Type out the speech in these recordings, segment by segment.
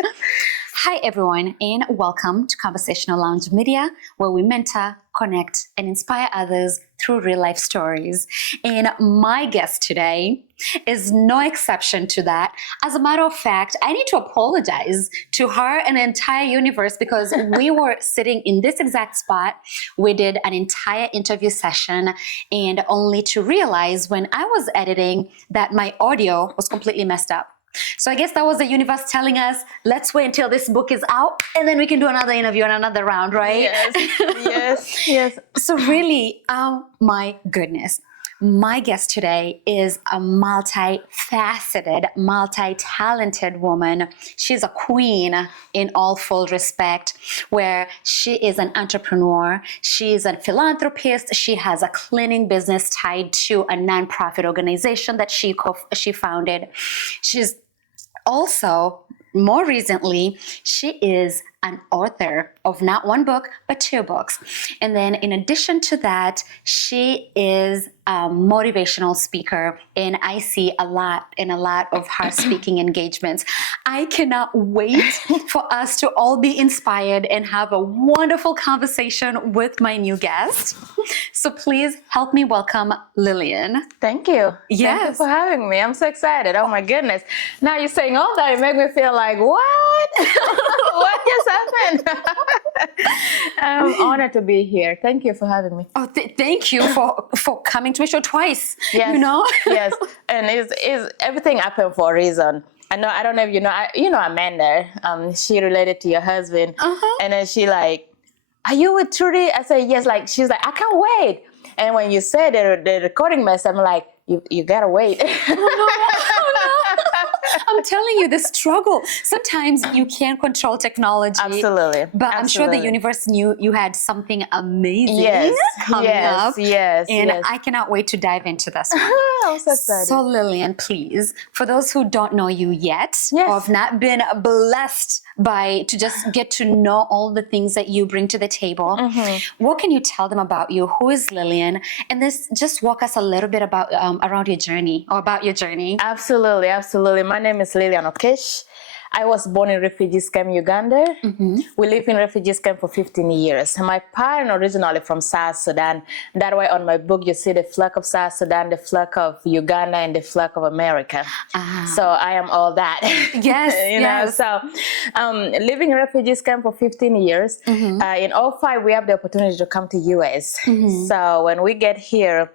Hi, everyone, and welcome to Conversational Lounge Media, where we mentor, connect, and inspire others through real-life stories. And my guest today is no exception to that. As a matter of fact, I need to apologize to her and the entire universe because we were sitting in this exact spot. We did an entire interview session, and only to realize when I was editing that my audio was completely messed up. So I guess that was the universe telling us, let's wait until this book is out and then we can do another interview and another round, right? Yes. So really, oh my goodness. My guest today is a multifaceted, multi-talented woman. She's a queen in all full respect, where she is an entrepreneur, she's a philanthropist, she has a cleaning business tied to a nonprofit organization that she founded. She's also, more recently, she is an author of not one book, but 2 books. And then in addition to that, she is a motivational speaker, and I see a lot of her speaking engagements. I cannot wait for us to all be inspired and have a wonderful conversation with my new guest. So please help me welcome Lilian. Thank you. Yes. Thank you for having me. I'm so excited. Oh my goodness. Now you're saying all that, it makes me feel like, what? What just happened? I'm honored to be here. Thank you for having me. Oh, thank you for coming to my show twice. Yes. You know? Yes. And is everything happened for a reason. I don't know if you know Amanda. She related to your husband. And then she like, are you with Trudy? I said, yes. Like, she's like, I can't wait. And when you said the recording mess, I'm like, you gotta wait. Oh, no. I'm telling you, the struggle. Sometimes you can't control technology. Absolutely. But I'm sure the universe knew you had something amazing coming up. Yes. And I cannot wait to dive into this one. I'm so excited. So Lilian, please, for those who don't know you yet, or have not been blessed to just get to know all the things that you bring to the table, what can you tell them about you? Who is Lilian? And just walk us a little bit about around your journey, or about your journey. Absolutely. My name is Lilian Okech. I was born in refugee camp, Uganda. We lived in refugee camp for 15 years. My parents originally from South Sudan. That way on my book, you see the flag of South Sudan, the flag of Uganda, and the flag of America. So I am all that. Yes, know. So living in refugee camp for 15 years. In 2005, we have the opportunity to come to US. So when we get here,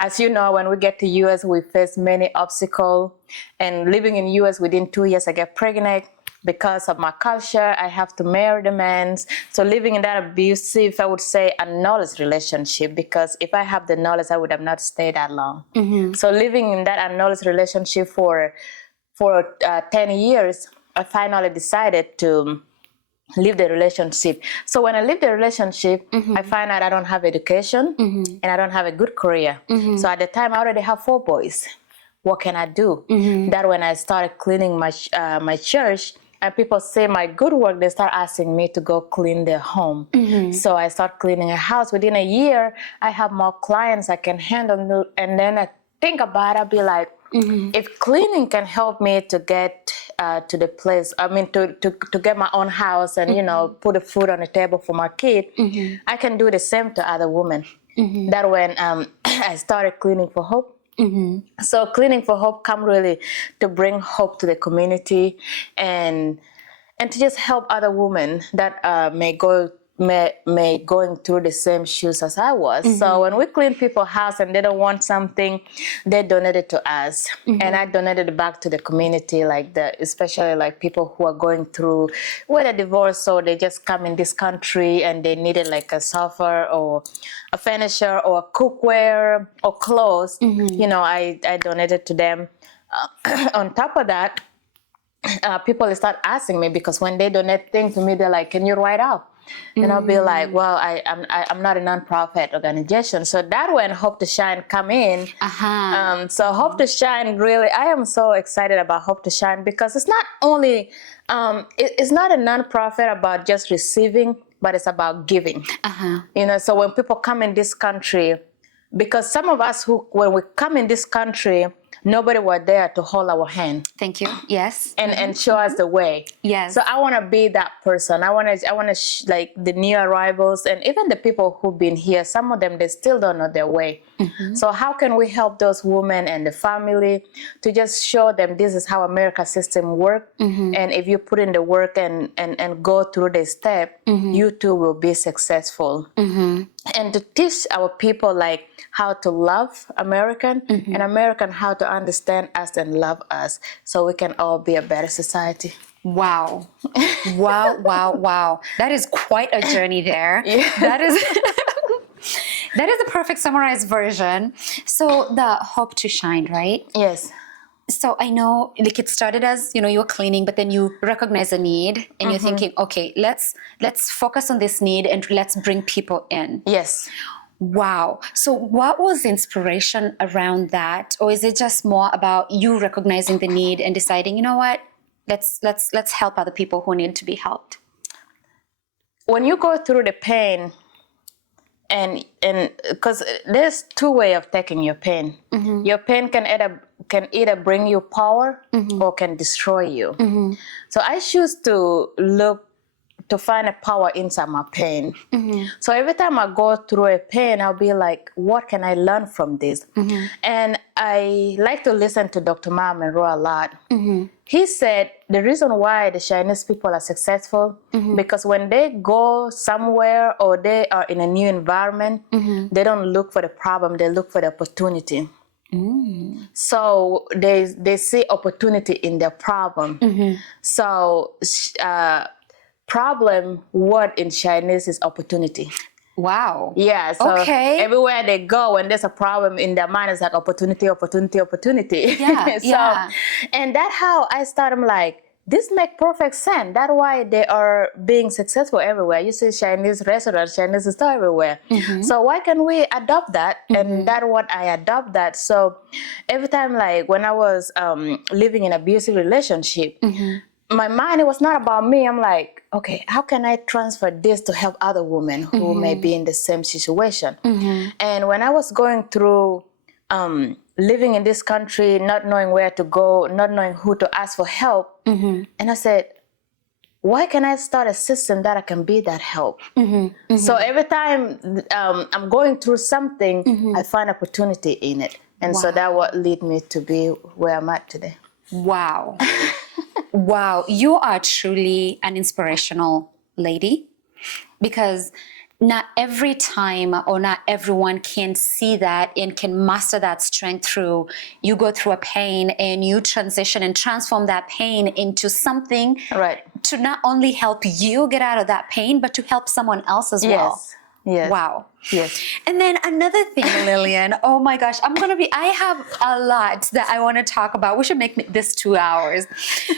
as you know, when we get to US, we face many obstacles. And living in US within 2 years, I get pregnant. Because of my culture, I have to marry the man. So living in that abusive, I would say, a knowledge relationship, because if I have the knowledge, I would have not stayed that long. So living in that knowledge relationship for 10 years, I finally decided to leave the relationship. So when I leave the relationship, I find out I don't have education and I don't have a good career. So at the time, I already have 4 boys. What can I do? That when I started cleaning my church, and people say my good work, they start asking me to go clean their home. So I start cleaning a house. Within a year, I have more clients I can handle. And then I think about it, I'll be like, if cleaning can help me to get to the place, to get my own house and, put the food on the table for my kid, I can do the same to other women. That when I started Cleaning for Hope. So Cleaning for Hope come really to bring hope to the community and to just help other women that may going through the same shoes as I was. So when we clean people's house and they don't want something, they donate it to us, and I donated it back to the community, especially like people who are going through whether divorce or they just come in this country and they needed like a sofa or a furniture or cookware or clothes. I donated to them. On top of that, people start asking me, because when they donate things to me, they're like, can you write up? And I'll be like, well, I'm not a nonprofit organization. So that when Hope to Shine come in. So Hope to Shine, really, I am so excited about Hope to Shine, because it's not only, it's not a nonprofit about just receiving, but it's about giving. So when people come in this country, because some of us when we come in this country, nobody was there to hold our hand. Thank you. Yes. And show us the way. Yes. So I want to be that person. I want to like the new arrivals and even the people who've been here. Some of them, they still don't know their way. So how can we help those women and the family to just show them this is how America's system works? And if you put in the work and go through the step, you too will be successful. And to teach our people like how to love American and American how to understand us and love us, so we can all be a better society. Wow. Wow. That is quite a journey there. Yeah. That is that is the perfect summarized version. So the hope to shine, right? Yes. So I know, like, it started as, you were cleaning, but then you recognize a need and you're thinking, okay, let's focus on this need and let's bring people in. Yes. Wow. So what was the inspiration around that? Or is it just more about you recognizing the need and deciding, you know what, let's help other people who need to be helped? When you go through the pain, and because there's two ways of taking your pain. Your pain can either bring you power or can destroy you. So I choose to look to find a power inside my pain. So every time I go through a pain, I'll be like, what can I learn from this? And I like to listen to Dr. Maya Monroe a lot. He said the reason why the Chinese people are successful, because when they go somewhere or they are in a new environment, they don't look for the problem, they look for the opportunity. So they see opportunity in their problem. So problem word in Chinese is opportunity. Wow. Yeah, so okay. Everywhere they go, when there's a problem in their mind, it's like opportunity. Yeah, so, and that's how I started. I'm like, this makes perfect sense. That's why they are being successful everywhere. You see Chinese restaurants, Chinese store everywhere. So why can we adopt that? And that's what I adopt that. So every time, like when I was living in abusive relationship, my mind, it was not about me. I'm like, okay, how can I transfer this to help other women who may be in the same situation? And when I was going through living in this country, not knowing where to go, not knowing who to ask for help, and I said, why can I start a system that I can be that help? So every time I'm going through something, I find opportunity in it. And so that what led me to be where I'm at today. Wow. Wow, you are truly an inspirational lady, because not every time or not everyone can see that and can master that strength through you go through a pain and you transition and transform that pain into something to not only help you get out of that pain, but to help someone else as well. Yes. Wow. Yes. And then another thing, Lilian, oh my gosh, I have a lot that I want to talk about. We should make this 2 hours.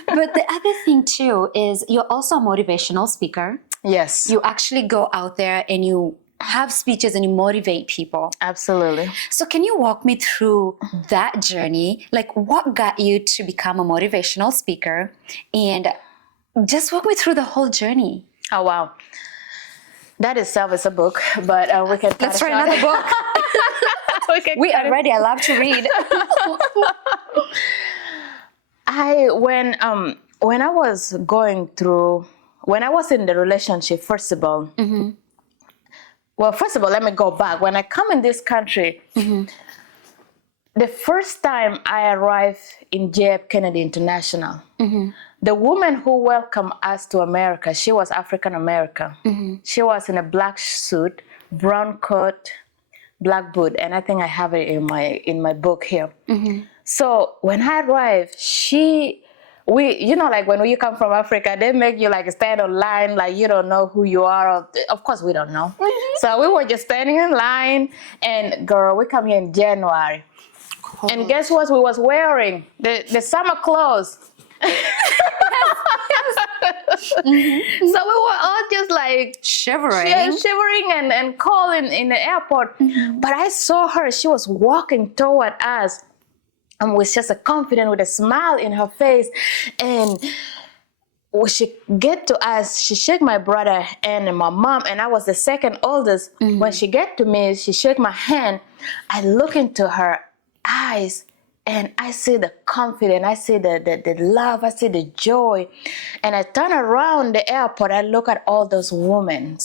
But the other thing too is you're also a motivational speaker. Yes. You actually go out there and you have speeches and you motivate people. Absolutely. So can you walk me through that journey? Like, what got you to become a motivational speaker? And just walk me through the whole journey. Oh, wow. That itself is a book, but we can. Let's try another book. We are ready. I love to read. When I was in the relationship, first of all, let me go back. When I come in this country, the first time I arrived in JF Kennedy International, the woman who welcomed us to America, she was African American. She was in a black suit, brown coat, black boot, and I think I have it in my book here. So when I arrived, like when you come from Africa, they make you like stand on line, like you don't know who you are. Of course, we don't know. So we were just standing in line, and girl, we come here in January. Cold. And guess what we was wearing? The summer clothes. So we were all just like shivering and cold in the airport. But I saw her, she was walking toward us and was just confident with a smile in her face. And when she get to us, she shook my brother and my mom, and I was the second oldest. When she get to me, she shook my hand. I look into her eyes and I see the confidence, I see the love, I see the joy. And I turn around the airport, I look at all those women.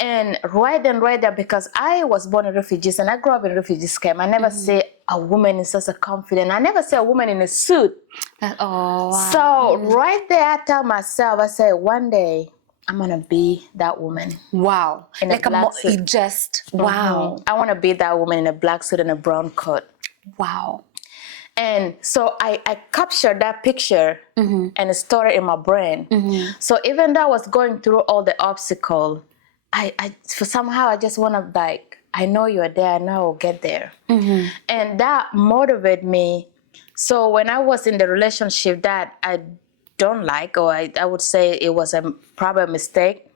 And right there, because I was born in refugees and I grew up in refugees camp, I never see a woman in such a confidence. I never see a woman in a suit. Oh, wow. So right there, I tell myself, I say, one day I'm gonna be that woman. Wow. In a black suit. Wow. I want to be that woman in a black suit and a brown coat. Wow. And so I captured that picture and stored it in my brain. So even though I was going through all the obstacles, I for somehow I just want to like, I know you're there, I know I'll get there. And that motivated me. So when I was in the relationship that I don't like, or I would say it was probably a mistake,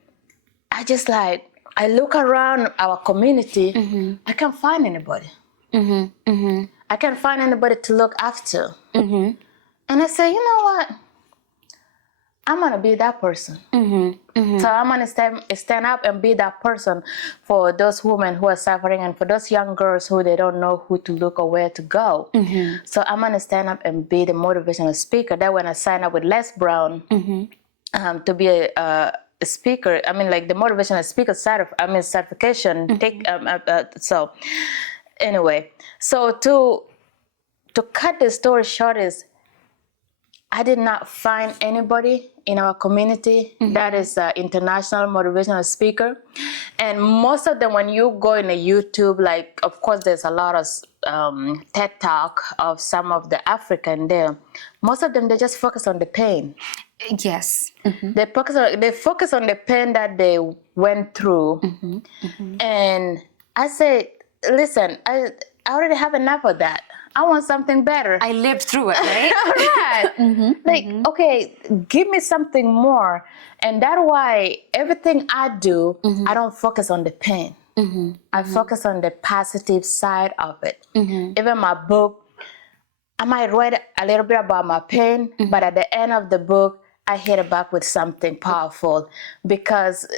I just like, I look around our community, I can't find anybody. I can't find anybody to look after. And I say, you know what? I'm gonna be that person. So I'm gonna stand up and be that person for those women who are suffering and for those young girls who they don't know who to look or where to go. So I'm gonna stand up and be the motivational speaker. That when I sign up with Les Brown to be a speaker, I mean like the motivational speaker certification. So anyway, so to cut the story short is, I did not find anybody in our community that is an international motivational speaker. And most of them, when you go in a YouTube, like, of course, there's a lot of TED Talk of some of the African there. Most of them, they just focus on the pain. Yes. They focus on the pain that they went through. And I say, listen, I already have enough of that. I want something better. I lived through it, right? Right. Like, okay, give me something more. And that's why everything I do, I don't focus on the pain. I focus on the positive side of it. Even my book, I might write a little bit about my pain, but at the end of the book, I hit it back with something powerful, because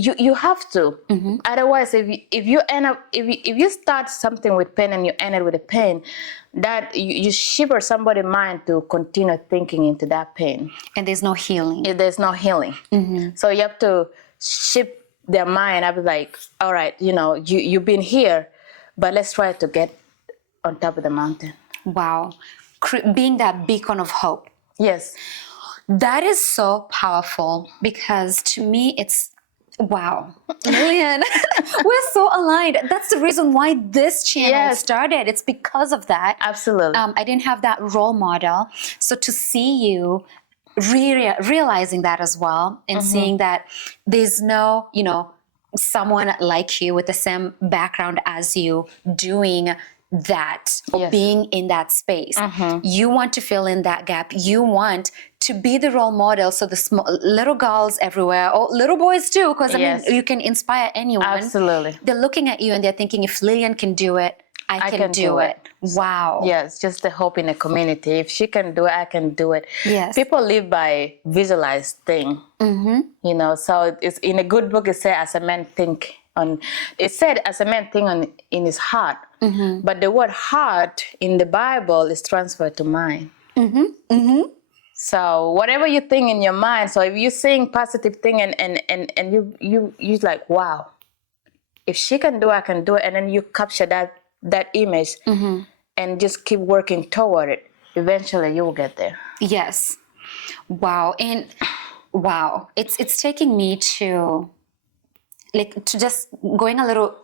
you have to. Otherwise, if you start something with pain and you end it with a pain, that you shiver somebody's mind to continue thinking into that pain. And there's no healing. There's no healing. So you have to shift their mind. I was like, all right, you've been here, but let's try to get on top of the mountain. Wow. Being that beacon of hope. Yes. That is so powerful, because to me it's, wow, Lilian, we're so aligned. That's the reason why this channel started. It's because of that. Absolutely. I didn't have that role model. So to see you realizing that as well, and seeing that there's no, someone like you with the same background as you doing that, or being in that space. You want to fill in that gap. You want to be the role model, so the little girls everywhere, or little boys too, because I mean, you can inspire anyone. Absolutely. They're looking at you and they're thinking, if Lilian can do it, I can do it. Wow. Yes, just the hope in the community. If she can do it, I can do it. Yes. People live by visualized thing. So it's in a good book. It said, as a man think on. It said, as a man think on in his heart. But the word heart in the Bible is transferred to mind. So whatever you think in your mind. So if you're saying positive thing and you like, wow, if she can do it, I can do it. And then you capture that image and just keep working toward it. Eventually you will get there. Yes. Wow. And wow, it's taking me to just going a little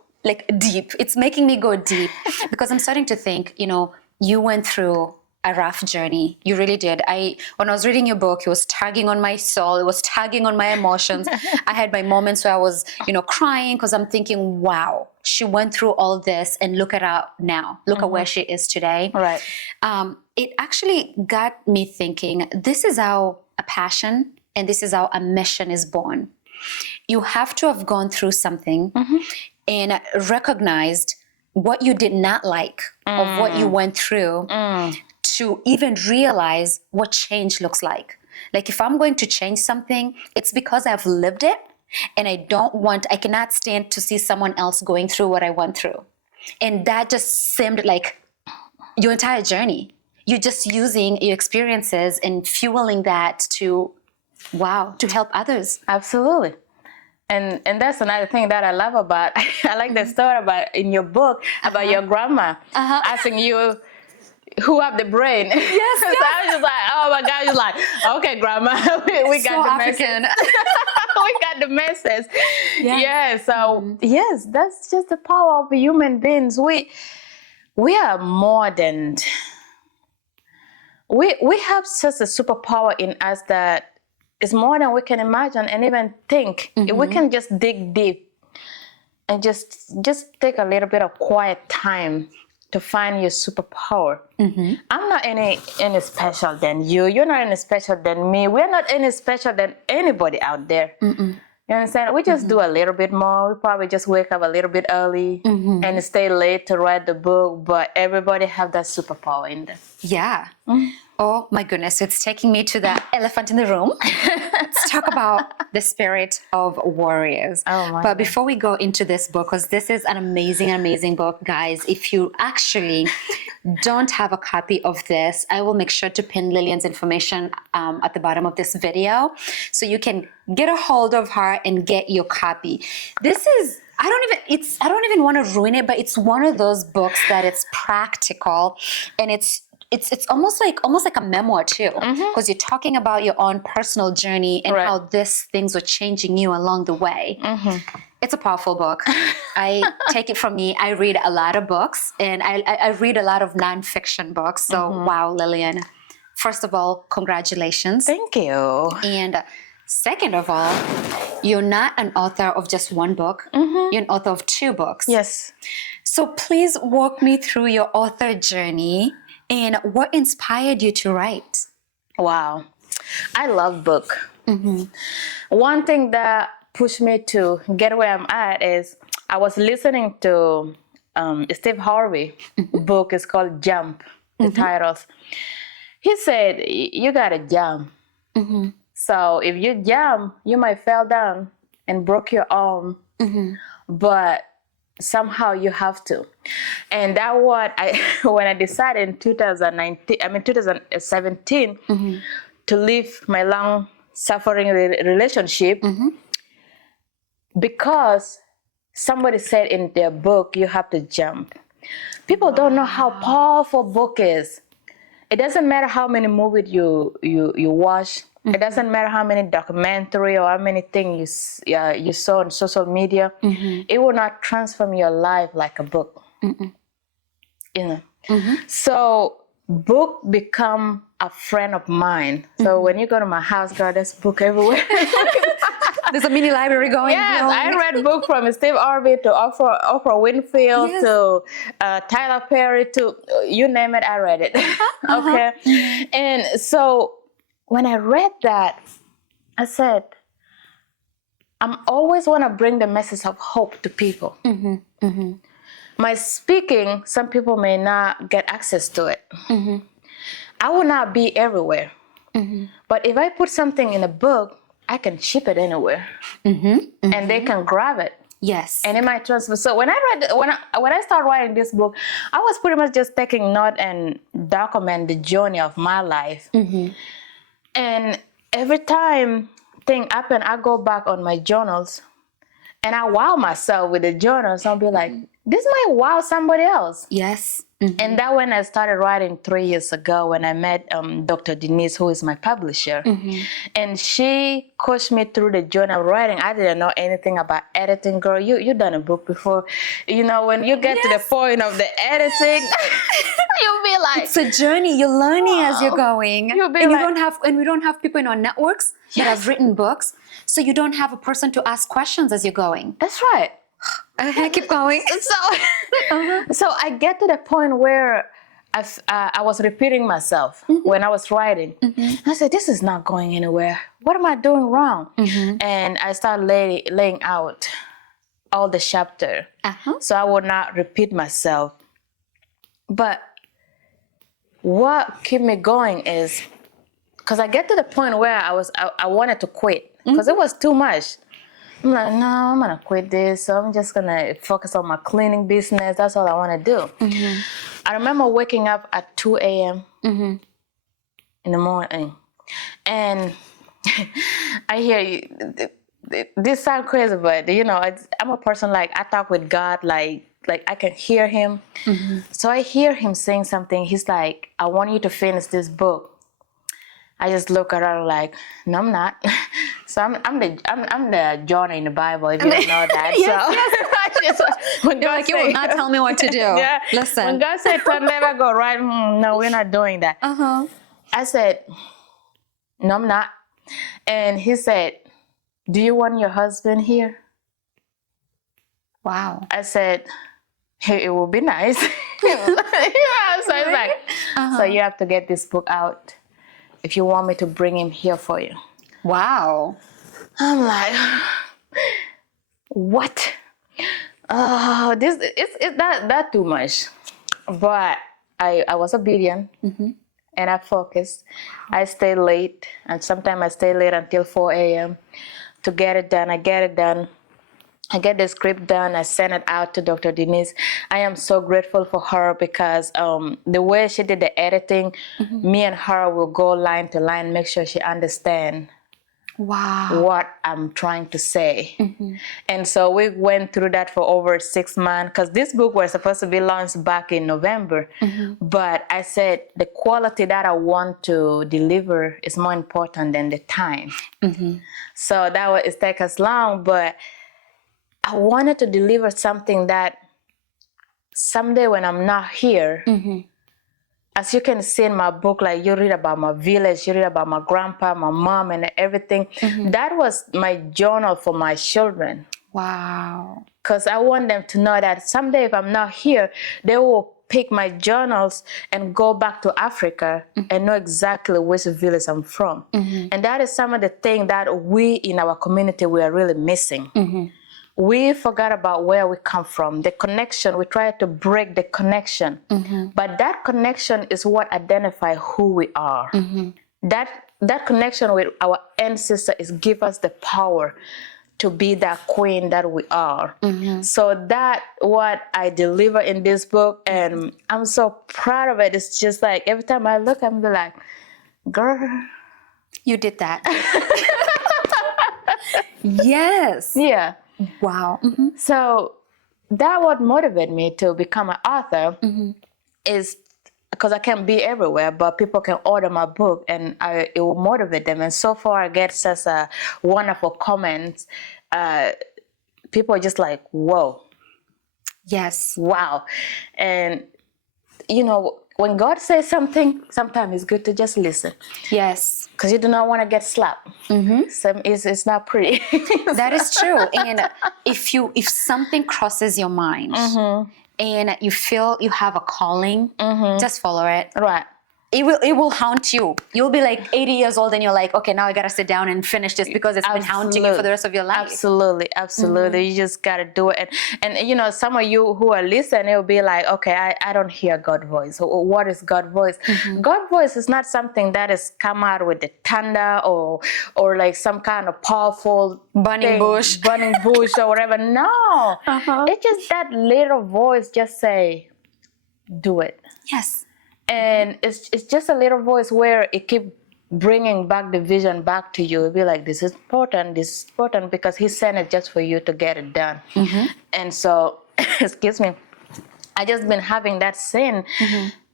deep. It's making me go deep, because I'm starting to think, you went through a rough journey. You really did. When I was reading your book, it was tugging on my soul. It was tugging on my emotions. I had my moments where I was, crying, because I'm thinking, wow, she went through all this, and look at her now. Look at where she is today. Right. It actually got me thinking, this is how a passion and this is how a mission is born. You have to have gone through something and recognized what you did not like of what you went through to even realize what change looks like. Like, if I'm going to change something, it's because I've lived it, and I cannot stand to see someone else going through what I went through. And that just seemed like, your entire journey. You're just using your experiences and fueling that to help others. Absolutely. And that's another thing that I love about, I like the story about in your book about your grandma asking you who have the brain. Yes, So I was just like, oh my God, you're like, okay, grandma, we got So the African. message. We got the message. Yeah, so yes, that's just the power of human beings. We are more than, we have such a superpower in us that is more than we can imagine and even think. If we can just dig deep and just take a little bit of quiet time to find your superpower. I'm not any special than you. You're not any special than me. We're not any special than anybody out there. You understand? We just do a little bit more. We probably just wake up a little bit early and stay late to write the book, but everybody have that superpower in them. Yeah. Oh my goodness, it's taking me to the elephant in the room. Let's talk about the spirit of warriors. Oh my but God. before we go into this book, because this is an amazing, amazing book, guys, if you actually don't have a copy of this, I will make sure to pin Lilian's information at the bottom of this video so you can get a hold of her and get your copy. This is, I don't even want to ruin it, but it's one of those books that it's practical and it's almost like a memoir too, because you're talking about your own personal journey and how these things were changing you along the way. It's a powerful book. I take it from me. I read a lot of books and I read a lot of nonfiction books. So wow, Lilian, first of all, congratulations. Thank you. And second of all, you're not an author of just one book. You're an author of 2 books. Yes. So please walk me through your author journey and what inspired you to write. Wow. I love book. One thing that pushed me to get where I'm at is I was listening to Steve Harvey book. Is called Jump, the titles. He said, you gotta jump. So if you jump, you might fall down and broke your arm, but somehow you have to. And that what when I decided in 2017 to leave my long suffering relationship, because somebody said in their book, you have to jump. People don't know how powerful book is. It doesn't matter how many movies you watch. It doesn't matter how many documentary or how many things you saw on social media. It will not transform your life like a book. You know. So book become a friend of mine. So when you go to my house, girl, there's book everywhere. There's a mini library going. Yes, I read book from Steve Harvey to Oprah Winfield to Tyler Perry to you name it, I read it. Okay, and so when I read that, I said, I'm always want to bring the message of hope to people. My speaking, some people may not get access to it. I will not be everywhere, but if I put something in a book, I can ship it anywhere, and they can grab it. Yes. And it might transfer. So when I started writing this book, I was pretty much just taking note and document the journey of my life. And every time thing happen, I go back on my journals, and I wow myself with the journals. I'll be like, this might wow somebody else. Yes. And that when I started writing 3 years ago, when I met Dr. Denise, who is my publisher, and she coached me through the journey of writing. I didn't know anything about editing, girl. You done a book before. You know, when you get to the point of the editing, you'll be like, it's a journey. You're learning as you're going. You'll be and like, we don't have people in our networks that have written books. So you don't have a person to ask questions as you're going. that's right. Keep going. So I get to the point where I was repeating myself when I was writing. I said, this is not going anywhere. What am I doing wrong? And I started laying out all the chapter, so I would not repeat myself. But what kept me going is because I get to the point where I wanted to quit because it was too much. I'm like, no, I'm gonna quit this. So I'm just gonna focus on my cleaning business. That's all I want to do. I remember waking up at 2 a.m. In the morning, and I hear you. This sounds crazy, but I'm a person like I talk with God, like I can hear Him. So I hear Him saying something. He's like, "I want you to finish this book." I just look around like, no, I'm not. So I'm the John in the Bible, if you don't know that. Yes, so when You're like, you will not tell me what to do. Yeah, Listen. when God said, "Turn left, I go right," no, we're not doing that. I said, no, I'm not. And He said, "Do you want your husband here?" Wow. I said, "Hey, it will be nice." So it's like, so you have to get this book out if you want me to bring him here for you. Wow. I'm like, what? Oh, this is that too much. But I was obedient and I focused. I stayed late, and sometimes I stay late until 4 a.m. to get it done. I get it done. I get the script done. I send it out to Dr. Denise. I am so grateful for her because the way she did the editing, me and her will go line to line, make sure she understands what I'm trying to say. And so we went through that for over 6 months because this book was supposed to be launched back in November. But I said the quality that I want to deliver is more important than the time. So that would take us long, but I wanted to deliver something that someday when I'm not here, as you can see in my book, like you read about my village, you read about my grandpa, my mom, and everything. That was my journal for my children. Wow. Because I want them to know that someday if I'm not here, they will pick my journals and go back to Africa and know exactly which village I'm from. And that is some of the things that we in our community, we are really missing. We forgot about where we come from, the connection. We try to break the connection. But that connection is what identifies who we are. That connection with our ancestor is give us the power to be that queen that we are. So that what I deliver in this book, and I'm so proud of it. It's just like every time I look, I'm like, girl, you did that. Yes. Yeah. Wow. So that what motivated me to become an author is because I can't be everywhere, but people can order my book and it will motivate them. And so far I get such a wonderful comments. People are just like, whoa. Yes. Wow. And when God says something, sometimes it's good to just listen. Yes. Because you do not want to get slapped. It's not pretty. That is true. And if something crosses your mind and you feel you have a calling, just follow it. Right. It will haunt you. You'll be like 80 years old and you're like, okay, now I gotta sit down and finish this because it's been haunting you for the rest of your life. Absolutely. You just gotta do it. And some of you who are listening, it will be like, okay, I don't hear God's voice. What is God's voice? God's voice is not something that is come out with the thunder or like some kind of powerful burning bush or whatever. No, it's just that little voice just say, do it. Yes. And it's just a little voice where it keep bringing back the vision back to you. It'll be like, this is important because he sent it just for you to get it done. And so, excuse me, I just been having that sin.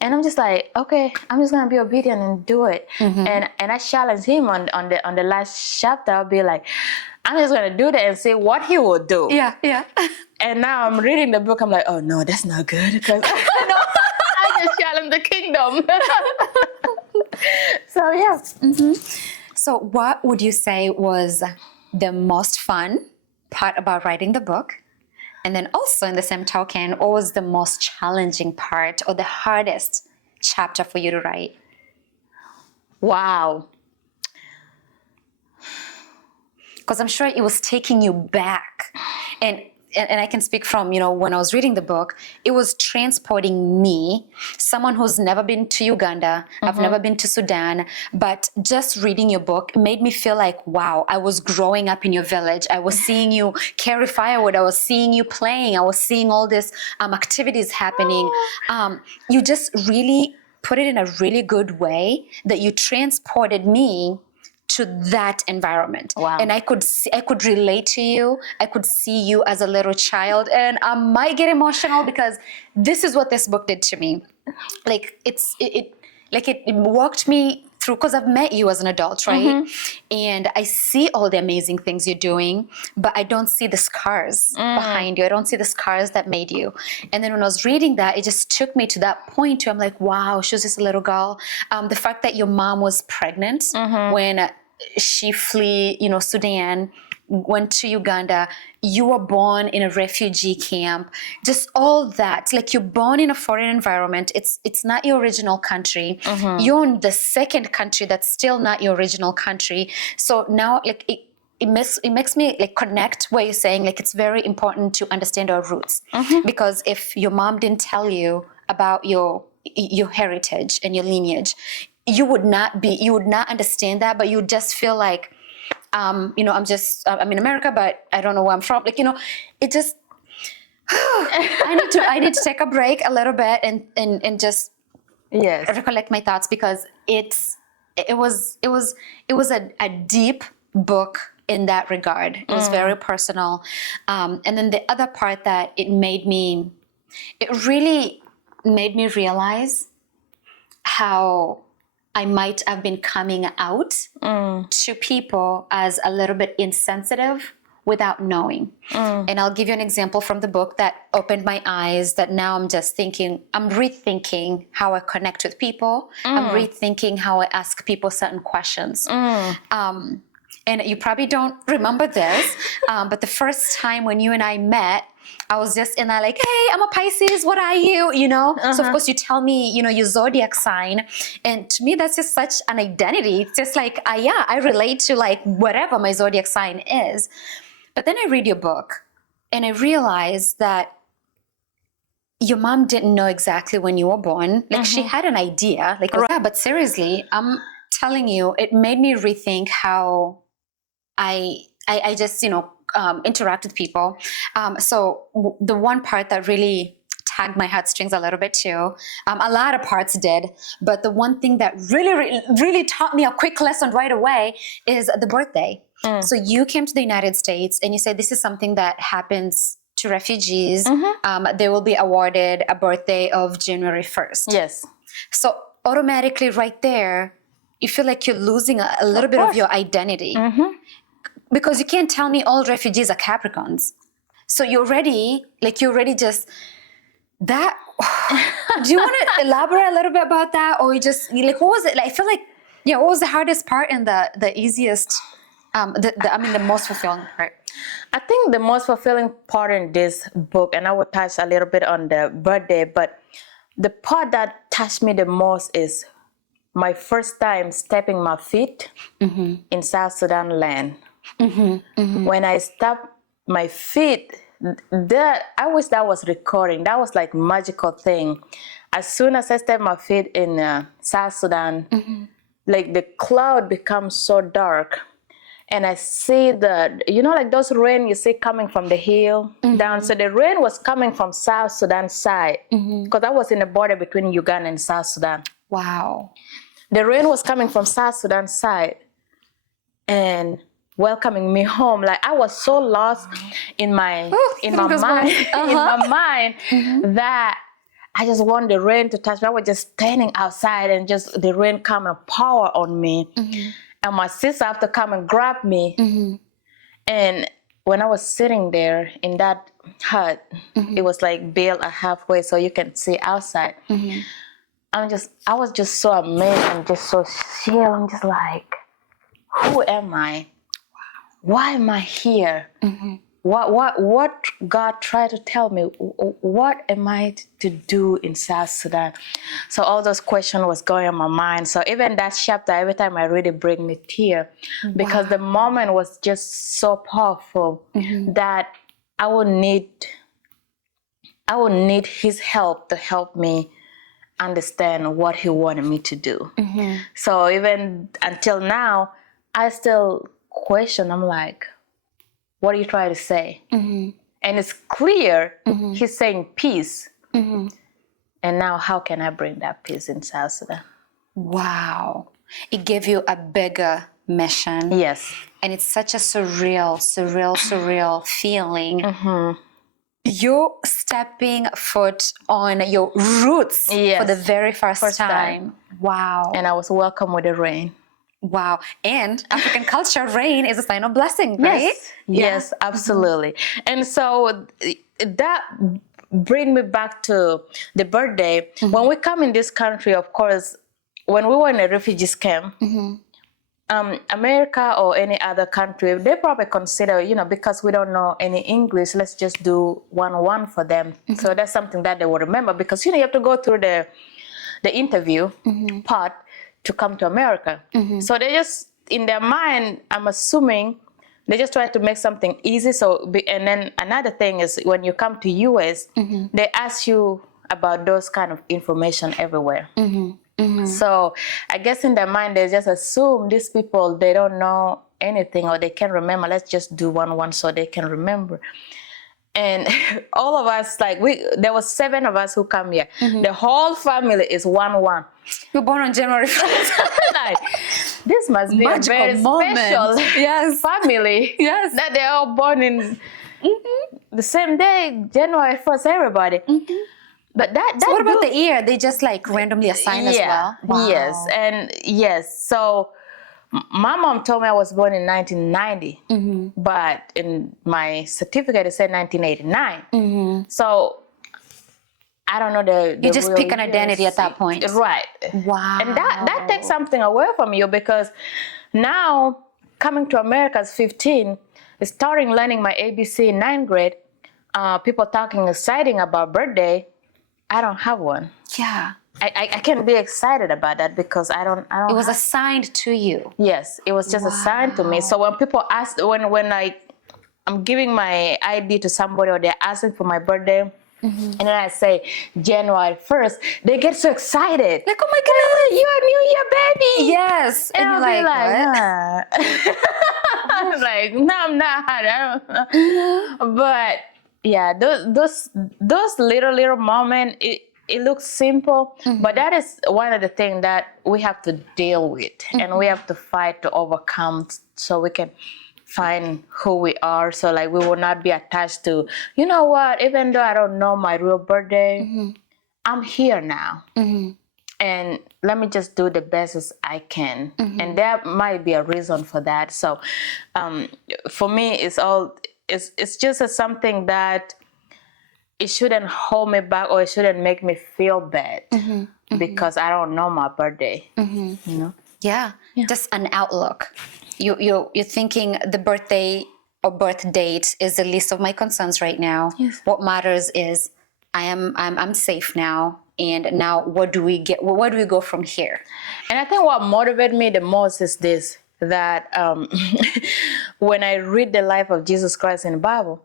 And I'm just like, okay, I'm just gonna be obedient and do it. And I challenge him on the last chapter. I'll be like, I'm just gonna do that and see what he will do. Yeah. And now I'm reading the book. I'm like, oh no, that's not good because I just challenge the kingdom. So yeah. So what would you say was the most fun part about writing the book? And then also in the same token, what was the most challenging part or the hardest chapter for you to write? Wow. Because I'm sure it was taking you back. And and I can speak from, when I was reading the book, it was transporting me, someone who's never been to Uganda, I've never been to Sudan, but just reading your book made me feel like, wow, I was growing up in your village. I was seeing you carry firewood. I was seeing you playing. I was seeing all these activities happening. You just really put it in a really good way that you transported me to that environment. Wow. And I could relate to you. I could see you as a little child, and I might get emotional because this is what this book did to me. Like it walked me through, because I've met you as an adult, right? And I see all the amazing things you're doing, but I don't see the scars behind you. I don't see the scars that made you. And then when I was reading that, it just took me to that point where I'm like, wow, she was just a little girl. The fact that your mom was pregnant when she flee, Sudan, went to Uganda, you were born in a refugee camp, just all that. Like, you're born in a foreign environment. It's not your original country. You're in the second country that's still not your original country. So now, like, it makes me like connect what you're saying. Like, it's very important to understand our roots, because if your mom didn't tell you about your heritage and your lineage, you would not understand that, but you just feel like, I'm in America, but I don't know where I'm from. Like, it just, I need to take a break a little bit and just recollect my thoughts, because it was a deep book in that regard. It was very personal. And then the other part that it really made me realize how I might have been coming out to people as a little bit insensitive without knowing. And I'll give you an example from the book that opened my eyes, that now I'm just I'm rethinking how I connect with people. I'm rethinking how I ask people certain questions. And you probably don't remember this, but the first time when you and I met, I was just in that, like, hey, I'm a Pisces, what are you? So of course you tell me, your zodiac sign. And to me, that's just such an identity. It's just like, I relate to like whatever my zodiac sign is. But then I read your book and I realized that your mom didn't know exactly when you were born. Like, she had an idea, like, but seriously, I'm telling you, it made me rethink how I just, interact with people. So the one part that really tagged my heartstrings a little bit too, a lot of parts did, but the one thing that really, really taught me a quick lesson right away is the birthday. So you came to the United States and you said, this is something that happens to refugees. They will be awarded a birthday of January 1st. Yes. So automatically right there, you feel like you're losing a little bit of your identity. Because you can't tell me all refugees are Capricorns. So you're already just that. Do you want to elaborate a little bit about that? Or you just, like, what was it? Like, I feel like, what was the hardest part and the easiest, the most fulfilling part? I think the most fulfilling part in this book, and I will touch a little bit on the birthday, but the part that touched me the most is my first time stepping my feet in South Sudan land. When I stepped my feet, I wish that was recording. That was like magical thing. As soon as I stepped my feet in South Sudan, like the cloud becomes so dark, and I see like those rain you see coming from the hill down. So the rain was coming from South Sudan side, because I was in the border between Uganda and South Sudan. Wow. The rain was coming from South Sudan side and welcoming me home. Like, I was so lost in my mind that I just want the rain to touch me. I was just standing outside and just the rain come and pour on me. And my sister have to come and grab me. And when I was sitting there in that hut, it was like built halfway so you can see outside. I was just so amazed and just so still. I'm just like, who am I? Why am I here? What God tried to tell me? What am I to do in South Sudan? So all those questions was going on my mind. So even that chapter, every time I read it, bring me tear, because the moment was just so powerful that I would need his help to help me understand what he wanted me to do. So even until now, I still question. I'm like, what are you trying to say? And it's clear he's saying peace. And now how can I bring that peace in South Sudan? Wow. It gave you a bigger mission. Yes. And it's such a surreal feeling. You're stepping foot on your roots for the very first time. Wow. And I was welcomed with the rain. Wow. And African culture, rain is a sign of blessing, right? Yes, absolutely. And so that brings me back to the birthday. When we come in this country, of course, when we were in a refugees camp, America or any other country, they probably consider, because we don't know any English, let's just do 1-1 for them. So that's something that they will remember, because, you have to go through the interview part to come to America. So they just, in their mind, I'm assuming, they just try to make something easy. And then another thing is, when you come to US, they ask you about those kind of information everywhere. So I guess in their mind, they just assume these people, they don't know anything or they can't remember. Let's just do 1-1 so they can remember. And all of us, there was 7 of us who come here. The whole family is 1-1. You're born on January 1st. This must be magical a very special family. Yes. That they're all born in the same day, January 1st, everybody. But so what about the year? They just randomly assign as well? Wow. Yes. So my mom told me I was born in 1990, but in my certificate it said 1989. So I don't know you just pick an identity at that point. Right. Wow. And that takes something away from you, because now coming to America as 15, starting learning my ABC in 9th grade, people talking exciting about birthday. I don't have one. Yeah. I can't be excited about that, because I don't. It was assigned to you. Yes, it was just assigned to me. So when people ask, when I'm giving my ID to somebody, or they're asking for my birthday, and then I say January 1st, they get so excited. Like, oh my goodness, you're a New Year baby. Yes. And you're I'll like, what? I'm like, no, I'm not. But yeah, those little moments, it looks simple, but that is one of the things that we have to deal with, and we have to fight to overcome, so we can find who we are. So we will not be attached to, what, even though I don't know my real birthday, I'm here now. And let me just do the best as I can. And there might be a reason for that. So for me, it's just something that it shouldn't hold me back, or it shouldn't make me feel bad because I don't know my birthday. Yeah, just an outlook. You're thinking the birthday or birth date is the least of my concerns right now. Yes. What matters is I'm safe now, and now what do we get? Where do we go from here? And I think what motivated me the most is this: that when I read the life of Jesus Christ in the Bible,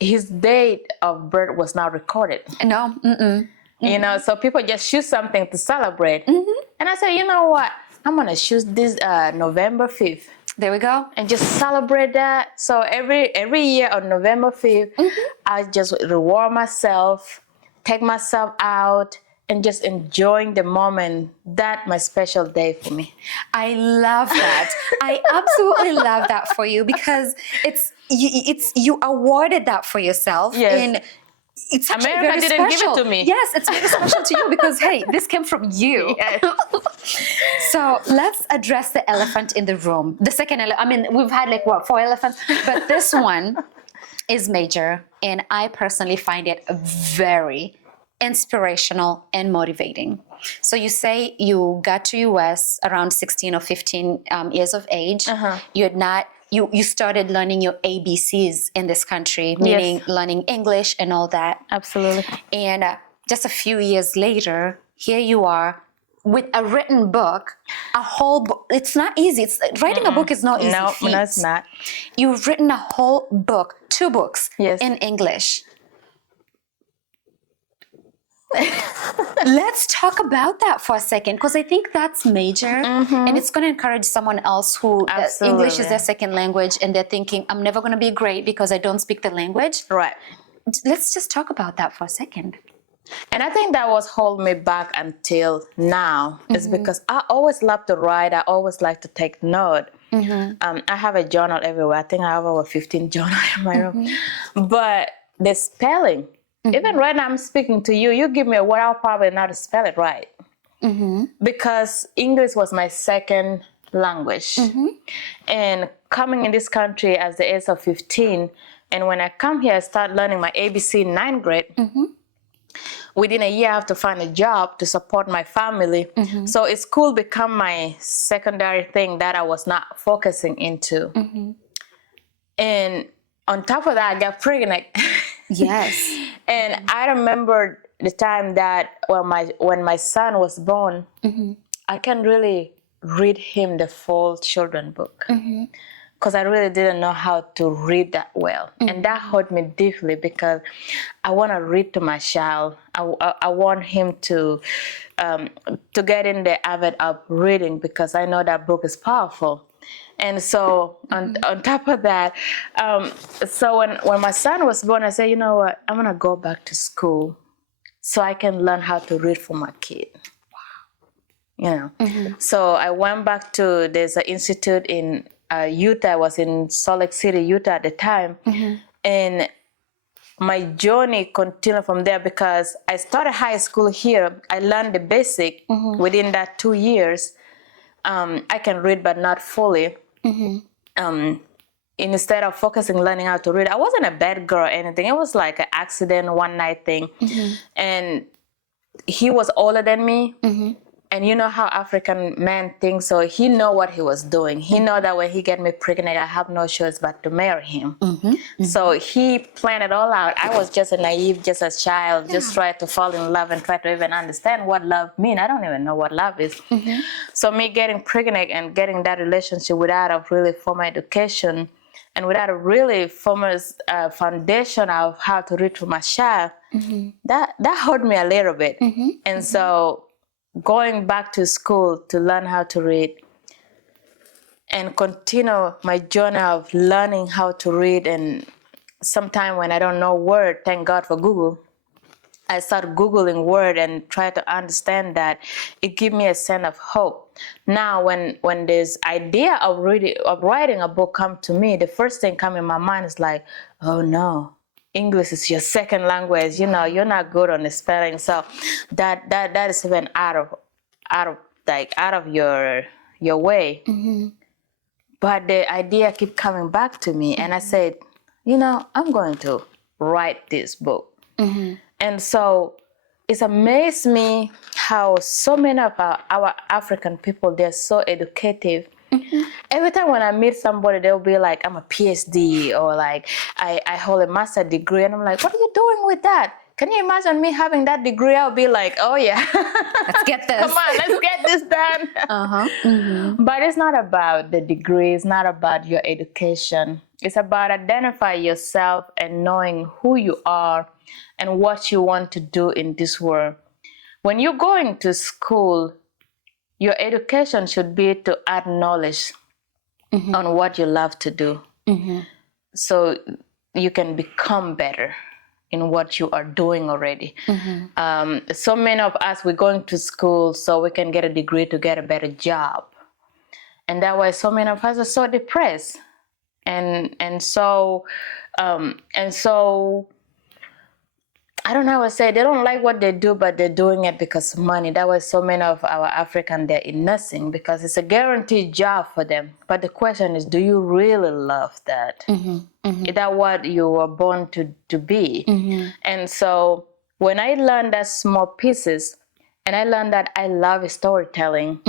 his date of birth was not recorded. No. So people just choose something to celebrate. And I said, you know what? I'm going to choose this November 5th. There we go. And just celebrate that. So every year on November 5th, I just reward myself, take myself out, and just enjoying the moment. That's my special day for me. I love that. I absolutely love that for you, because you awarded that for yourself. Yes. And it's actually America very didn't special. give it to me. Yes, it's very special to you, because hey, this came from you. Yes. So let's address the elephant in the room. The second elephant. I mean, we've had 4 elephants, but this one is major, and I personally find it very inspirational and motivating. So you say you got to US around 16 or 15 years of age. You started learning your ABCs in this country, meaning learning English and all that. Absolutely. And just a few years later, here you are with a written book, a whole book. It's not easy. Writing a book is not easy. No, it's not. You've written a whole book 2 books Yes. in English. Let's talk about that for a second, because I think that's major, and it's going to encourage someone else who English is their second language and they're thinking, I'm never going to be great because I don't speak the language. Right. Let's just talk about that for a second. And I think that was holding me back until now, is because I always love to write. I always like to take note. I have a journal everywhere. I think I have over 15 journals in my room. But the spelling, even right now I'm speaking to you, you give me a word, I'll probably not spell it right. Because English was my second language. And coming in this country at the age of 15, and when I come here, I start learning my ABC in 9th grade. Within a year, I have to find a job to support my family. So school become my secondary thing that I was not focusing into. And on top of that, I got pregnant. Yes. And I remember the time that when my son was born, I can't really read him the full children book. Because I really didn't know how to read that well. And that hurt me deeply because I want to read to my child. I want him to get in the habit of reading, because I know that book is powerful. And so on top of that, so when my son was born, I said, you know what, I'm going to go back to school so I can learn how to read for my kid. You know, so I went back to, there's an institute in Utah. I was in Salt Lake City, Utah at the time. And my journey continued from there, because I started high school here. I learned the basic. Within that 2 years, I can read, but not fully. Instead of focusing learning how to read, I wasn't a bad girl or anything. It was like an accident, one night thing. And he was older than me. And you know how African men think, so he know what he was doing. He know that when he get me pregnant, I have no choice but to marry him. So he planned it all out. I was just a naive, just a child, just tried to fall in love and try to even understand what love mean. I don't even know what love is. So me getting pregnant and getting that relationship without a really formal education and without a really formal foundation of how to read to my child, that hurt me a little bit. And so going back to school to learn how to read and continue my journey of learning how to read. And sometime when I don't know word, thank God for Google, I start Googling word and try to understand that. It gives me a sense of hope. Now, when this idea of writing a book come to me, the first thing come in my mind is like, oh no, English is your second language. You know, you're not good on the spelling, so that is even out of your way. But the idea keep coming back to me, and I said, you know, I'm going to write this book. And so it's amazed me how so many of our African people, they're so educative. Every time when I meet somebody, they'll be like, I'm a PhD, or like, I hold a master's degree. And I'm like, what are you doing with that? Can you imagine me having that degree? I'll be like, oh yeah. Let's get this. Come on, let's get this done. But it's not about the degree. It's not about your education. It's about identifying yourself and knowing who you are and what you want to do in this world. When you're going to school, your education should be to add knowledge on what you love to do. So you can become better in what you are doing already. So many of us, we're going to school so we can get a degree to get a better job. And that way so many of us are so depressed. And so I don't know how to say, they don't like what they do, but they're doing it because of money. That was so many of our African, they're in nursing because it's a guaranteed job for them. But the question is, do you really love that? Is that what you were born to be? And so when I learned that small pieces, and I learned that I love storytelling,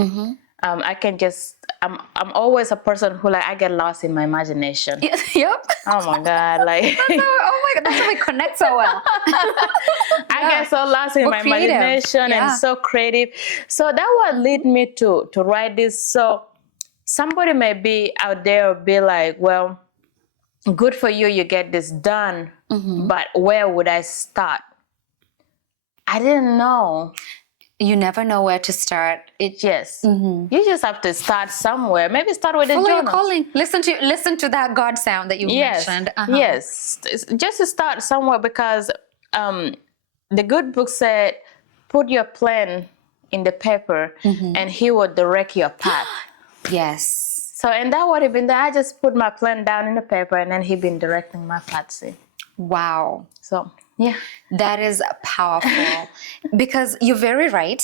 I can just, I'm always a person who, like, I get lost in my imagination. Yep. Oh my God, like. Oh my God, that's how we connect so well. I get so lost in my imagination and so creative. So that would lead me to write this. So somebody may be out there be like, well, good for you, you get this done, but where would I start? I didn't know. You never know where to start. Yes. You just have to start somewhere. Maybe start with a Follow your journal. calling. Listen to that God sound that you mentioned. Yes. Just to start somewhere, because the good book said, put your plan in the paper and he will direct your path. Yes. So, and that would have been that. I just put my plan down in the paper and then he been directing my path. See? Wow. So, yeah. That is powerful because you're very right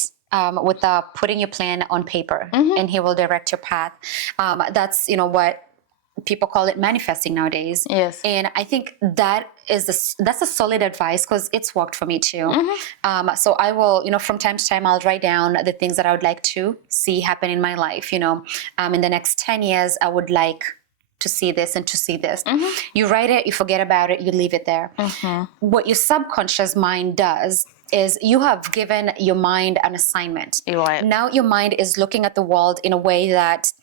with putting your plan on paper and he will direct your path. That's, what people call it manifesting nowadays. Yes. And I think that's a solid advice because it's worked for me too. So I will, from time to time, I'll write down the things that I would like to see happen in my life. In the next 10 years, I would like to see this and to see this. You write it, you forget about it, you leave it there. What your subconscious mind does is you have given your mind an assignment. Right. Now your mind is looking at the world in a way that,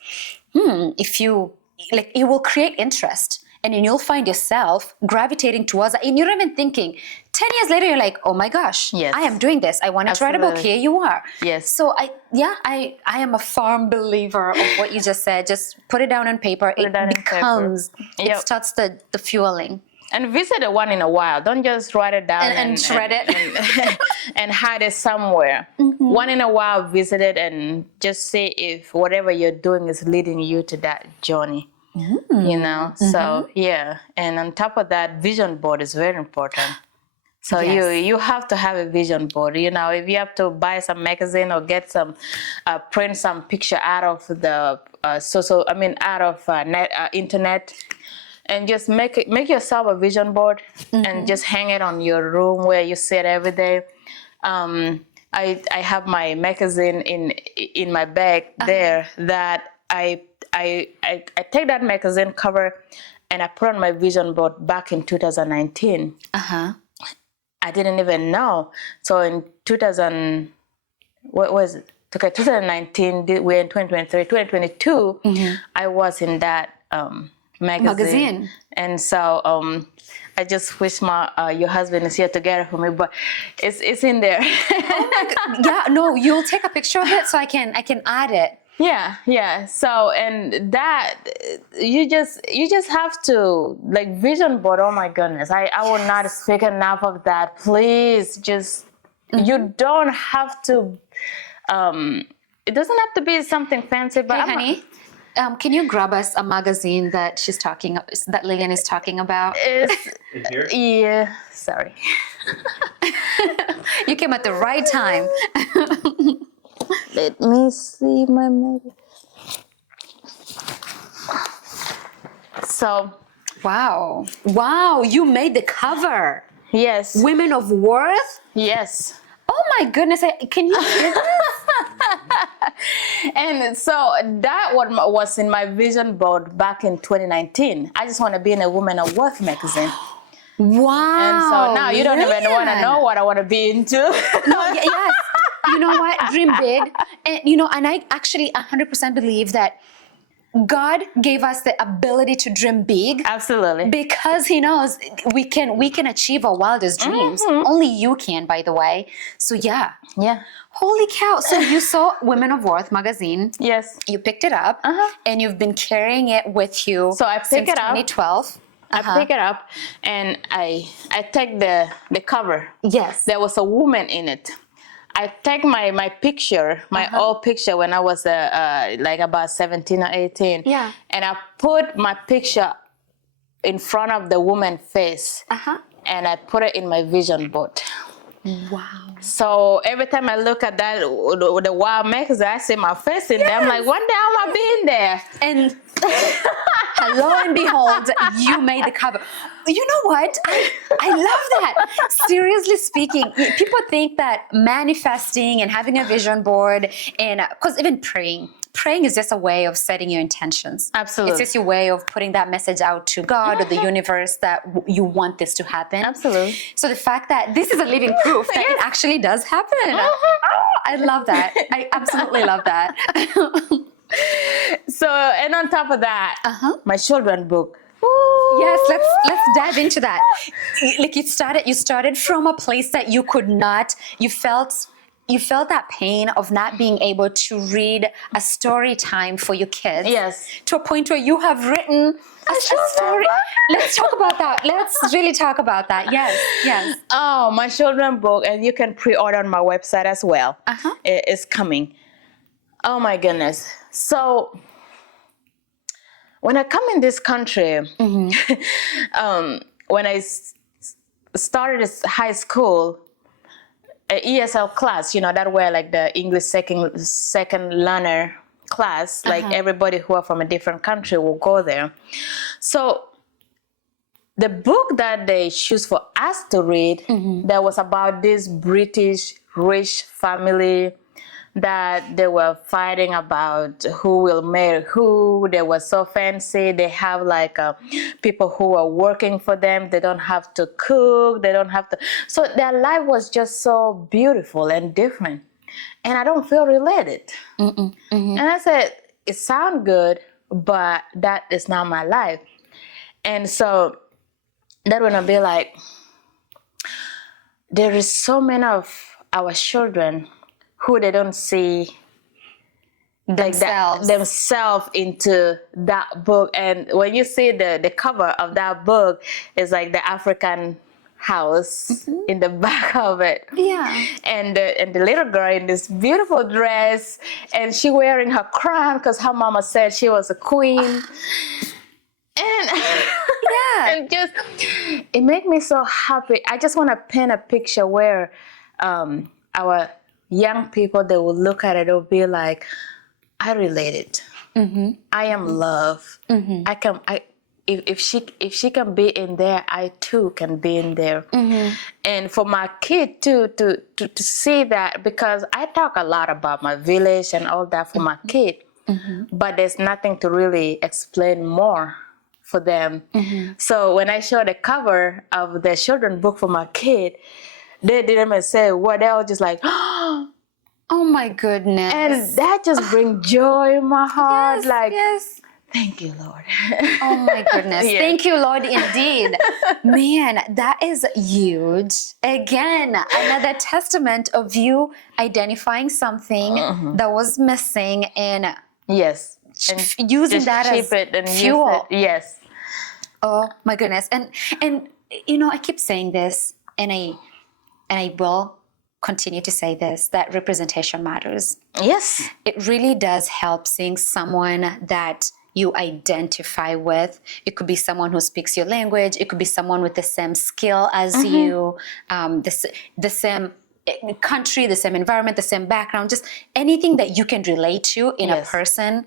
if you, it will create interest. And then you'll find yourself gravitating towards that. And you're not even thinking. 10 years later, you're like, oh my gosh, yes, I am doing this. I wanted to write a book. Here you are. Yes. So I am a firm believer of what you just said. Just put it down on paper. It starts the fueling. And visit it one in a while. Don't just write it down and shred it and hide it somewhere. One in a while, visit it and just see if whatever you're doing is leading you to that journey. So yeah, and on top of that, vision board is very important. So you have to have a vision board. If you have to buy some magazine or get some print some picture out of the internet, and just make yourself a vision board and just hang it on your room where you sit every day. I have my magazine in my bag there that I take that magazine cover and I put on my vision board back in 2019. I didn't even know. So in 2019, we're in 2023, 2022, I was in that magazine. And so I just wish your husband is here to get it for me, but it's in there. Oh my God. Yeah, no, you'll take a picture of it so I can add it. Yeah. So, and that you just have to vision board. Oh my goodness, I will not speak enough of that. Please, just you don't have to. It doesn't have to be something fancy. But hey, honey, can you grab us a magazine that that Lilian is talking about? Is here? Yeah. Sorry. You came at the right time. Let me see my magazine. So, wow, you made the cover. Yes. Women of Worth? Yes. Oh my goodness, can you hear this? And so that was in my vision board back in 2019. I just want to be in a Women of Worth magazine. Wow. And so now you don't even want to know what I want to be into. No, yes. You know what? Dream big. And and I actually 100% believe that God gave us the ability to dream big. Absolutely. Because he knows we can achieve our wildest dreams. Only you can, by the way. So yeah. Holy cow. So you saw Women of Worth magazine. Yes. You picked it up and you've been carrying it with you so I since 2012. I pick it up and I take the cover. Yes. There was a woman in it. I take my picture, my old picture when I was about 17 or 18. Yeah. And I put my picture in front of the woman's face. And I put it in my vision board. Wow. So every time I look at that, the Wild magazine, I see my face in there. I'm like, one day I might be in there. And lo and behold, you made the cover. You know what? I love that. Seriously speaking, people think that manifesting and having a vision board, and because even praying is just a way of setting your intentions. Absolutely. It's just your way of putting that message out to God or the universe that you want this to happen. Absolutely. So the fact that this is a living proof that it actually does happen. I love that. I absolutely love that. So, and on top of that, my children's book. Yes, let's dive into that. Like you started from a place that you could not, you felt that pain of not being able to read a story time for your kids. Yes. To a point where you have written a story. Let's talk about that. Let's really talk about that. Yes, yes. Oh, my children's book, and you can pre-order on my website as well. It's coming. Oh my goodness. So when I come in this country, when I started high school, ESL class, that were like the English second learner class, like everybody who are from a different country will go there. So the book that they choose for us to read, that was about this British rich family that they were fighting about who will marry who. They were so fancy. They have like people who are working for them. They don't have to cook. They don't have to. So their life was just so beautiful and different. And I don't feel related. And I said, it sounds good, but that is not my life. And so that when I be like, there is so many of our children who they don't see themselves into that book. And when you see the cover of that book, it's like the African house in the back of it. Yeah. And the little girl in this beautiful dress, and she wearing her crown because her mama said she was a queen. And and just it made me so happy. I just want to paint a picture where our young people, they will look at it, they'll be like, I related. I am love. I can. If she can be in there, I too can be in there. And for my kid too to see that, because I talk a lot about my village and all that for my kid, but there's nothing to really explain more for them. So when I show the cover of the children's book for my kid, they didn't even say what. They were just like, oh my goodness. And that just brings joy in my heart. Yes. Thank you, Lord. Oh my goodness. Yes. Thank you, Lord, indeed. Man, that is huge. Again, another testament of you identifying something that was missing and yes, and using that as fuel. Yes. Oh my goodness. And I keep saying this, and I will continue to say this, that representation matters. Yes. It really does help seeing someone that you identify with. It could be someone who speaks your language. It could be someone with the same skill as you, the same country, the same environment, the same background, just anything that you can relate to in a person.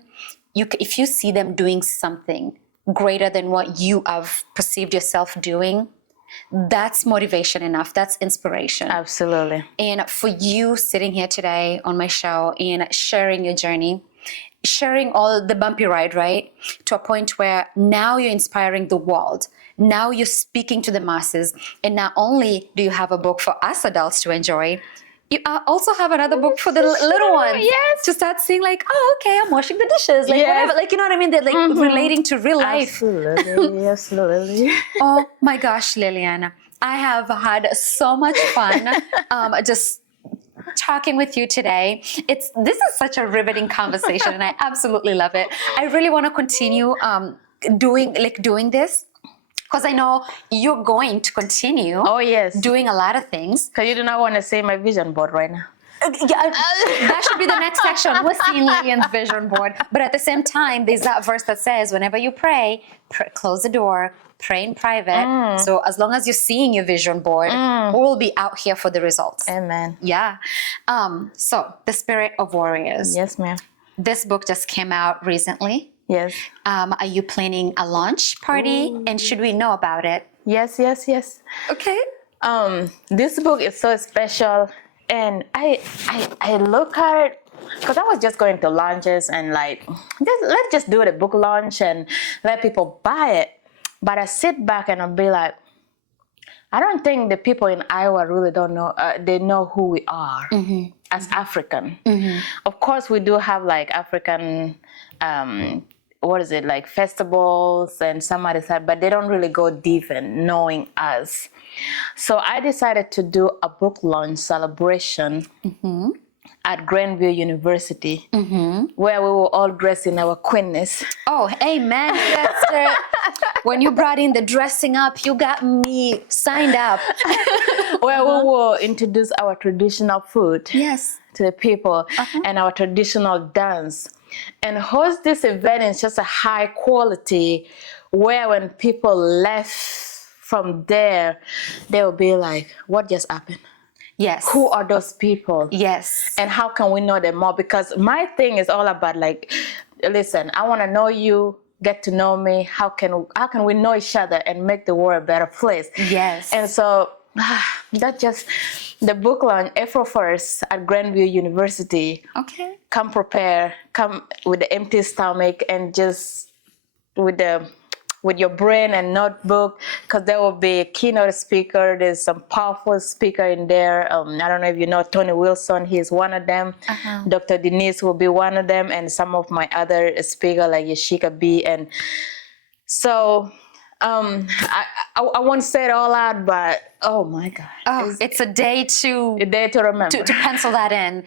If you see them doing something greater than what you have perceived yourself doing, that's motivation enough. That's inspiration. Absolutely. And for you sitting here today on my show and sharing your journey, sharing all the bumpy ride, right? To a point where now you're inspiring the world. Now you're speaking to the masses. And not only do you have a book for us adults to enjoy, you also have another book for the little ones. Yes. To start seeing like, oh, okay, I'm washing the dishes. Like whatever. Like, you know what I mean? They're like relating to real life. Absolutely. Absolutely. Oh my gosh, Lilian. I have had so much fun just talking with you today. This is such a riveting conversation and I absolutely love it. I really want to continue doing this, because I know you're going to continue doing a lot of things. Because you do not want to see my vision board right now. Yeah, that should be the next section. We're seeing Lilian's vision board. But at the same time, there's that verse that says, whenever you pray, close the door, pray in private. So as long as you're seeing your vision board, we'll be out here for the results. Amen. Yeah. So The Spirit of Warriors. Yes, ma'am. This book just came out recently. Yes. Are you planning a launch party? And should we know about it? Yes. Okay. This book is so special, and I look at it because I was just going to launches and like, let's just do the book launch and let people buy it. But I sit back and I'll be like, I don't think the people in Iowa really don't know. They know who we are as African. Of course, we do have like African what is it, like festivals and some other stuff, but they don't really go deep in knowing us. So I decided to do a book launch celebration at Grandview University, where we were all dressed in our queenness. Oh, amen, sister. When you brought in the dressing up, you got me signed up. Where we will introduce our traditional food Yes. to the people and our traditional dance. And host this event in just a high quality where when people left from there, they will be like, what just happened? Yes. Who are those people? Yes. And how can we know them more? Because my thing is all about like, listen, I want to know you, get to know me. How can we know each other and make the world a better place? Yes. And so that just the book launch April 1st at Grandview University. Okay. Come prepare, come with the empty stomach and just with your brain and notebook, because there will be a keynote speaker. There's some powerful speaker in there. I don't know if you know Tony Wilson. He's one of them. Dr. Denise will be one of them, and some of my other speakers like Yashika B. And so I won't say it all out, but oh my God. Oh, it's a day to remember. to pencil that in.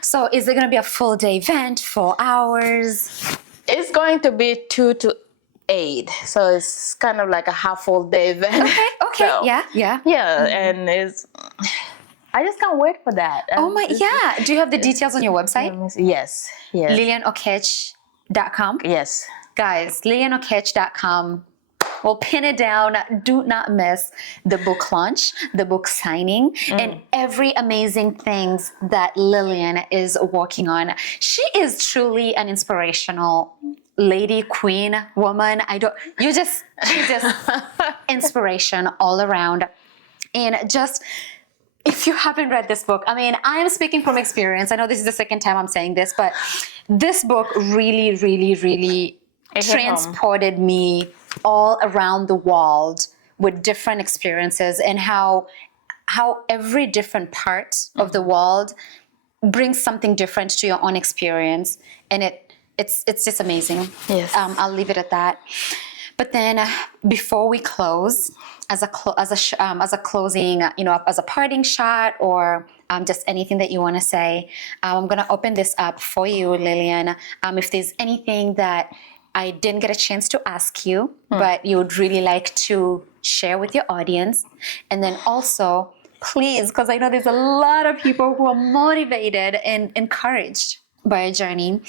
So is it going to be a full day event, 4 hours? It's going to be 2 to 8, so it's kind of like a half full day event. Okay, So, yeah. And I just can't wait for that. Oh my, yeah. Do you have the details on your website? Yes. lilianokech.com. Yes. Guys, lilianokech.com. We'll pin it down. Do not miss the book launch, the book signing, and every amazing things that Lilian is working on. She is truly an inspirational lady, queen, woman. She's just inspiration all around. And just, if you haven't read this book, I mean, I am speaking from experience. I know this is the second time I'm saying this, but this book really, really, really transported me all around the world with different experiences, and how every different part of the world brings something different to your own experience, and it's just amazing. Yes. I'll leave it at that. But then before we close, as a closing, as a parting shot, or just anything that you want to say, I'm going to open this up for you, Lilian. If there's anything that I didn't get a chance to ask you, but you would really like to share with your audience. And then also, please, because I know there's a lot of people who are motivated and encouraged by a journey,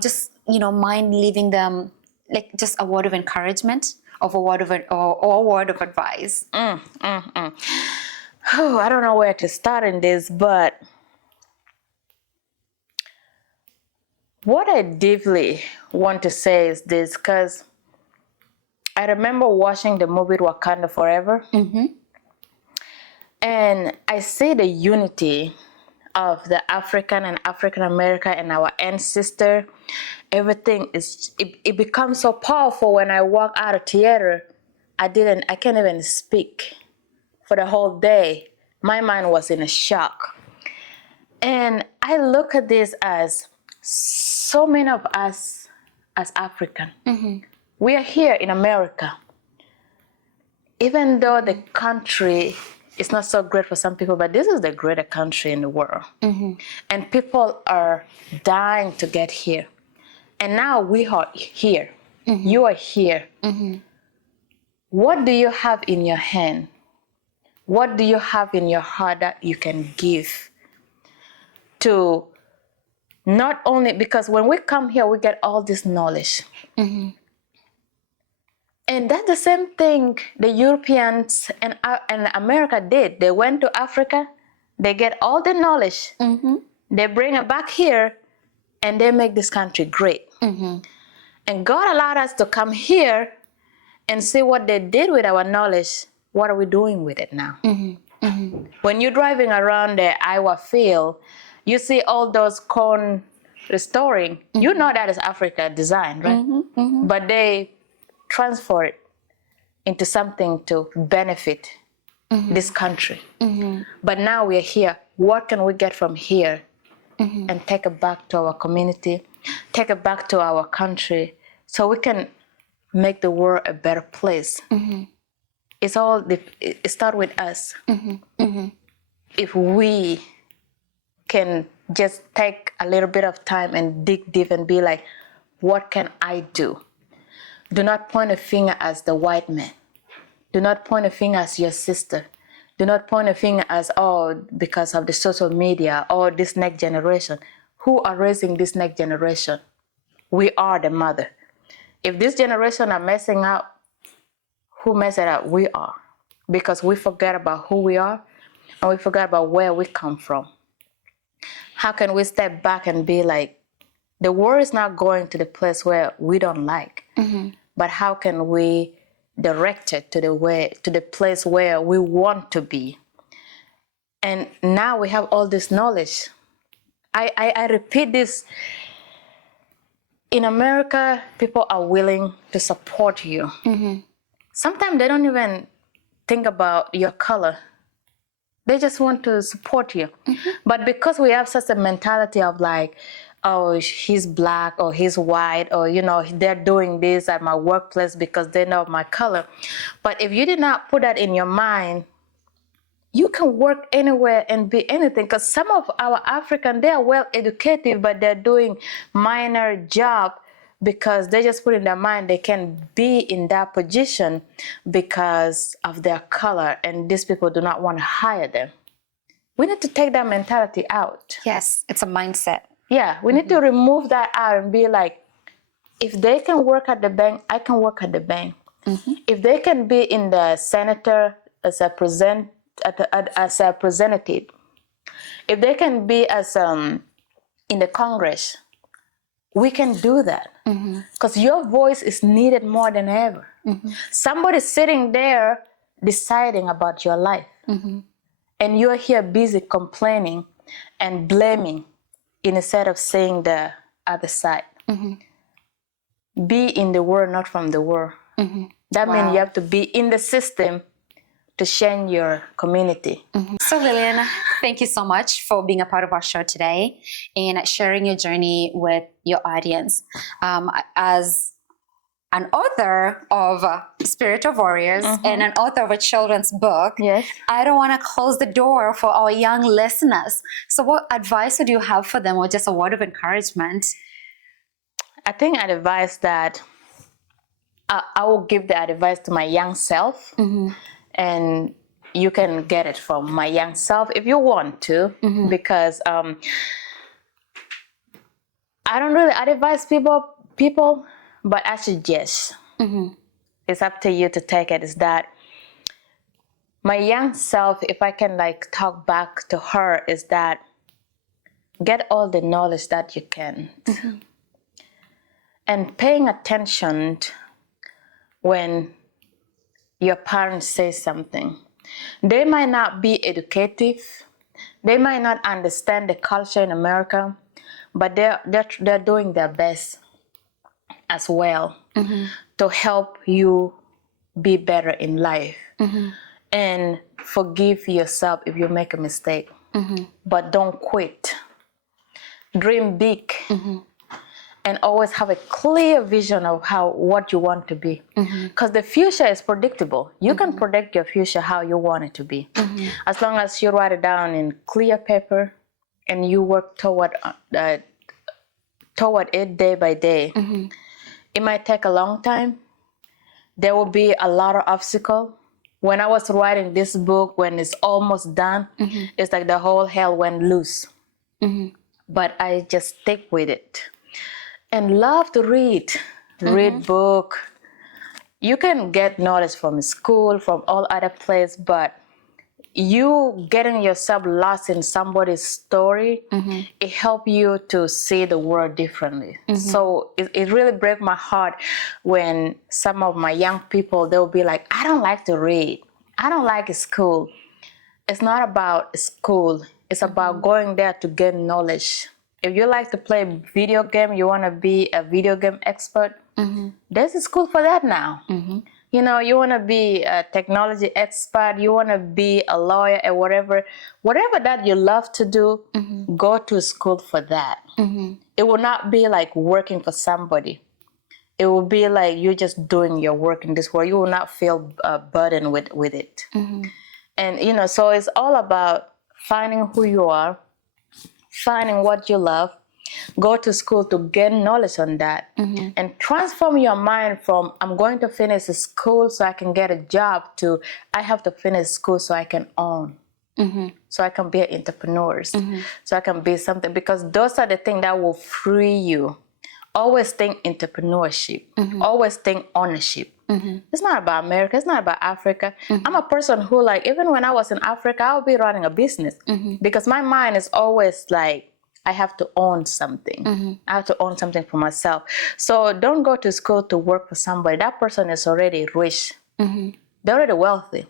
just, mind leaving them like just a word of encouragement, or a word of advice. Oh, I don't know where to start in this, but what I deeply want to say is this, because I remember watching the movie Wakanda Forever, and I see the unity of the African and African American and our ancestor. Everything it becomes so powerful. When I walk out of theater, I can't even speak for the whole day. My mind was in a shock. And I look at this as so many of us as African. We are here in America. Even though the country is not so great for some people, but this is the greatest country in the world. And people are dying to get here. And now we are here. You are here. What do you have in your hand? What do you have in your heart that you can give to not only, because when we come here, we get all this knowledge. And that's the same thing the Europeans and America did. They went to Africa, they get all the knowledge, they bring it back here, and they make this country great. And God allowed us to come here and see what they did with our knowledge. What are we doing with it now? When you're driving around the Iowa field, you see all those corn restoring. You know that is Africa design, right? But they transfer it into something to benefit this country. But now we're here. What can we get from here and take it back to our community, take it back to our country, so we can make the world a better place. It starts with us. If we can just take a little bit of time and dig deep and be like, what can I do? Do not point a finger as the white man. Do not point a finger as your sister. Do not point a finger as, oh, because of the social media or this next generation. Who are raising this next generation? We are the mother. If this generation are messing up, who mess it up? We are. Because we forget about who we are and we forget about where we come from. How can we step back and be like, the world is not going to the place where we don't like, but how can we direct it to the place where we want to be? And now we have all this knowledge. I repeat this. In America, people are willing to support you. Sometimes they don't even think about your color. They just want to support you. But because we have such a mentality of like, oh, he's black or he's white, or, you know, they're doing this at my workplace because they know my color. But if you did not put that in your mind, you can work anywhere and be anything. Because some of our African, they are well educated, but they're doing minor job because they just put in their mind they can be in that position because of their color, and these people do not want to hire them. We need to take that mentality out. Yes, it's a mindset. Yeah, we need to remove that out and be like, if they can work at the bank, I can work at the bank. If they can be in the senator as a representative, if they can be as in the Congress, we can do that. Because your voice is needed more than ever. Somebody sitting there deciding about your life, and you're here busy complaining and blaming instead of saying the other side. Be in the world, not from the world. That means you have to be in the system to change your community. So Lilian, thank you so much for being a part of our show today and sharing your journey with your audience. As an author of Spirit of Warriors and an author of a children's book, I don't want to close the door for our young listeners. So what advice would you have for them, or just a word of encouragement? I think I'd advise that I will give the advice to my young self, and you can get it from my young self if you want to, because I don't really advise people, but I suggest, it's up to you to take it, is that my young self, if I can like talk back to her, is that get all the knowledge that you can. And paying attention when your parents say something. They might not be educative, they might not understand the culture in America, but they're doing their best as well to help you be better in life. And forgive yourself if you make a mistake, but don't quit. Dream big. And always have a clear vision of what you want to be. Because the future is predictable. You can predict your future how you want it to be. As long as you write it down in clear paper and you work toward it day by day. It might take a long time. There will be a lot of obstacles. When I was writing this book, when it's almost done, it's like the whole hell went loose. But I just stick with it. And love to read book. You can get knowledge from school, from all other places, but you getting yourself lost in somebody's story, it helps you to see the world differently. So it really breaks my heart when some of my young people, they'll be like, I don't like to read. I don't like school. It's not about school. It's about going there to get knowledge. If you like to play video game, you want to be a video game expert, there's a school for that now. You know, you want to be a technology expert, you want to be a lawyer or whatever that you love to do, go to school for that. It will not be like working for somebody. it will be like you're just doing your work in this world. You will not feel burdened with it. And so it's all about finding who you are, finding what you love, go to school to gain knowledge on that, and transform your mind from I'm going to finish school so I can get a job to I have to finish school so I can own. So I can be an entrepreneur, so I can be something, because those are the things that will free you. Always think entrepreneurship, always think ownership. It's not about America, it's not about Africa. I'm a person who, like, even when I was in Africa, I'll be running a business because my mind is always like, I have to own something. I have to own something for myself. So don't go to school to work for somebody. That person is already rich. They're already wealthy.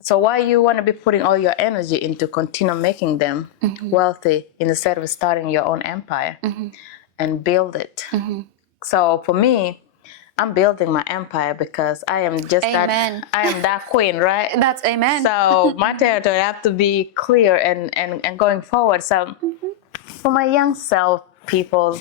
So why you want to be putting all your energy into continue making them wealthy instead of starting your own empire and build it? So for me, I'm building my empire because I am just that queen, right? That's amen. So my territory have to be clear and going forward. So for my young self, people,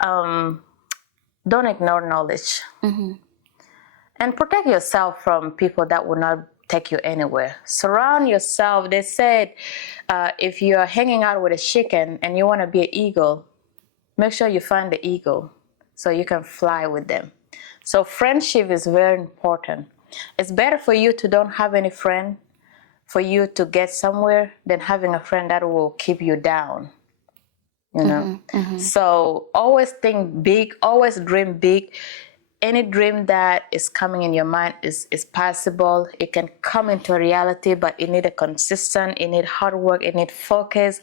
don't ignore knowledge and protect yourself from people that will not take you anywhere. Surround yourself. They said if you are hanging out with a chicken and you want to be an eagle, make sure you find the eagle so you can fly with them. So friendship is very important. It's better for you to don't have any friend, for you to get somewhere, than having a friend that will keep you down. So always think big, always dream big. Any dream that is coming in your mind is possible. It can come into reality, but it needs a consistent, it needs hard work, it needs focus.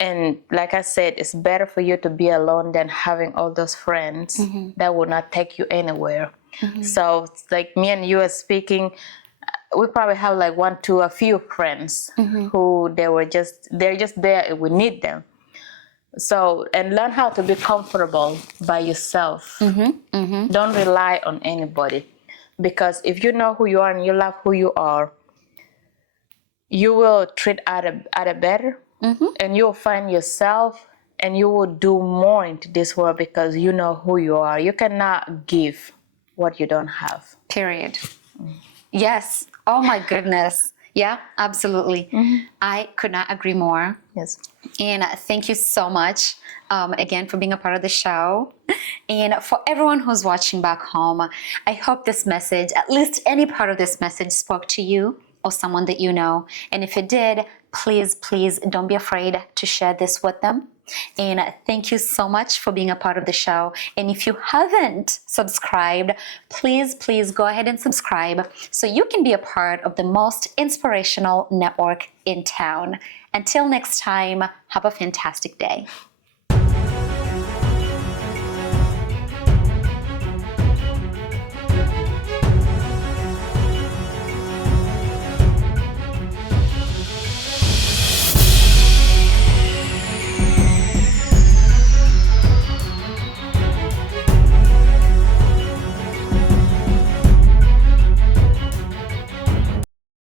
And like I said, it's better for you to be alone than having all those friends that will not take you anywhere. So it's like me and you are speaking, we probably have like a few friends who they're just there if we need them. So, and learn how to be comfortable by yourself. Don't rely on anybody, because if you know who you are and you love who you are, you will treat other better, and you will find yourself, and you will do more into this world because you know who you are. You cannot give what you don't have. Period. Yes. Oh my goodness. Yeah, absolutely. I could not agree more. Yes. And thank you so much again for being a part of the show. And for everyone who's watching back home, I hope this message, at least any part of this message, spoke to you or someone that you know. And if it did, please, please don't be afraid to share this with them. And thank you so much for being a part of the show. And if you haven't subscribed, please, please go ahead and subscribe so you can be a part of the most inspirational network in town. Until next time, have a fantastic day.